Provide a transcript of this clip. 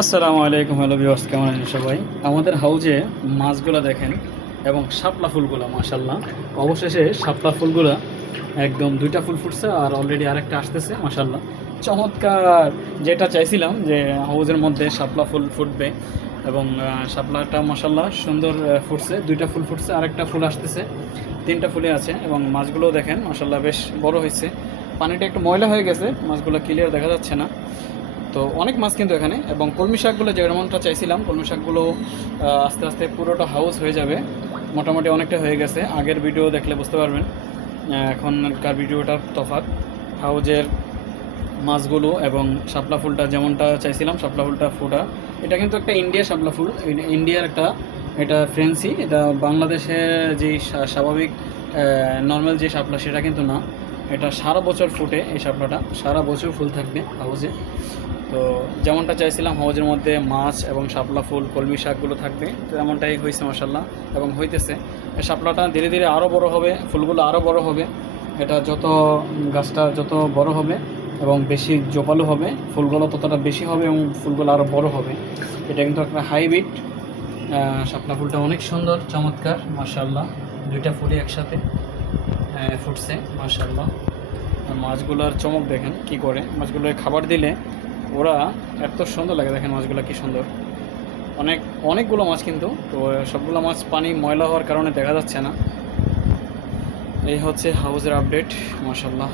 আসসালামু আলাইকুম, hello viewers, কেমন আছেন সবাই? আমাদের হাউজে মাছগুলো দেখেন এবং শাপলা ফুলগুলো মাশাল্লাহ। অবশেষে শাপলা ফুলগুলো একদম দুইটা ফুল ফুটছে আর অলরেডি আরেকটা আসতেছে মাশাল্লাহ। চমৎকার! যেটা চাইছিলাম যে হাউজের মধ্যে শাপলা ফুল ফুটবে এবং শাপলাটা মাশাল্লাহ সুন্দর ফুটছে, দুইটা ফুল ফুটছে, আরেকটা ফুল আসতেছে, তিনটা ফুলে আছে এবং মাছগুলোও দেখেন মাশাল্লাহ বেশ বড় হয়েছে। পানিটা একটু ময়লা হয়ে গেছে, মাছগুলো ক্লিয়ার দেখা যাচ্ছে না। তো অনেক মাছ কিন্তু এখানে, এবং কলমি শাকগুলো যেমনটা চাইছিলাম, কলমি শাকগুলো আস্তে আস্তে পুরোটা হাউস হয়ে যাবে, মোটামুটি অনেকটা হয়ে গেছে। আগের ভিডিও দেখলে বুঝতে পারবেন এখনকার ভিডিওটার তফাৎ। হাউজের মাছগুলো এবং শাপলা ফুলটা যেমনটা চাইছিলাম, শাপলা ফুলটা ফোটা। এটা কিন্তু একটা ইন্ডিয়া শাপলা ফুল, ইন্ডিয়ার একটা, এটা ফ্রেন্সি, এটা বাংলাদেশের যেই স্বাভাবিক নর্মাল যে শাপলা সেটা কিন্তু না। এটা সারা বছর ফুটে, এই শাপলাটা সারা বছর ফুল থাকবে হাউজে। তো যেমনটা চাইছিলাম হাউজের মধ্যে মাছ এবং শাপলা ফুল কলমি শাকগুলো থাকবে, তো এমনটাই হয়েছে মাসাল্লাহ এবং হইতেছে। এই শাপলাটা ধীরে ধীরে আরও বড় হবে, ফুলগুলো আরও বড় হবে। এটা যত গাছটা যত বড় হবে এবং বেশি জোপালো হবে, ফুলগুলো ততটা বেশি হবে এবং ফুলগুলো আরও বড় হবে। এটা কিন্তু একটা হাইব্রিড শাপলা ফুলটা অনেক সুন্দর চমৎকার মাশাআল্লাহ। দুইটা ফুলই একসাথে ফুটছে মাশাআল্লাহ। আর মাছগুলোর চমক দেখেন কি করে, মাছগুলো খাবার দিলে ওরা এত সুন্দর লাগে, দেখেন মাছগুলো কি সুন্দর। অনেকগুলো মাছ কিন্তু, তো সবগুলো মাছ পানি ময়লা হওয়ার কারণে দেখা যাচ্ছে না। এই হচ্ছে হাউজের আপডেট মাশাআল্লাহ।